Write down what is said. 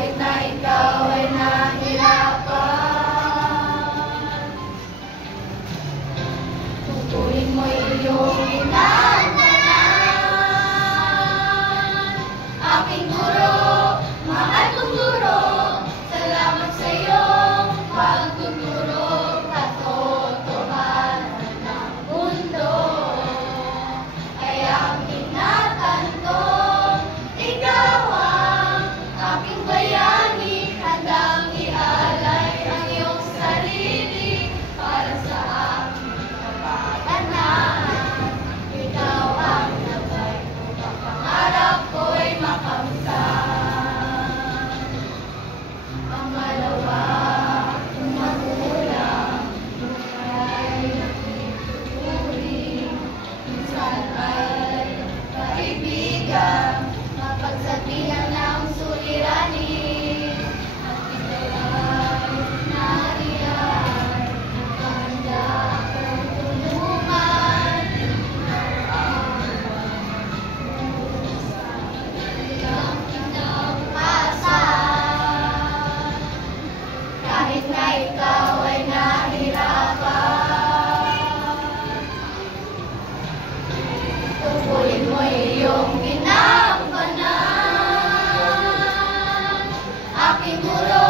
kahit na ikaw ay nahirapan. Tutuin mo iyong ginaganan. Aking guro, mahal kong guro, salamat sa iyong pagtuturo. Katotohanan ng mundo ay aking natanto. Ikaw ang aking bayani, handang ialay ang iyong sarili para sa aking kapakanan. Ikaw ang nabay ko, pangarap ko'y makamtan. Pangalawa, kung magulang, ay nakituturing, minsan ay kaibigan, mapagsabihan ng suliranin, at ikaw ay nariyan, handa akong tulungan. Ikaw ang kinabukasan, kahit na ikaw ay nahirapan. Tukuyin mo iyong ginagampanan. Aking guro,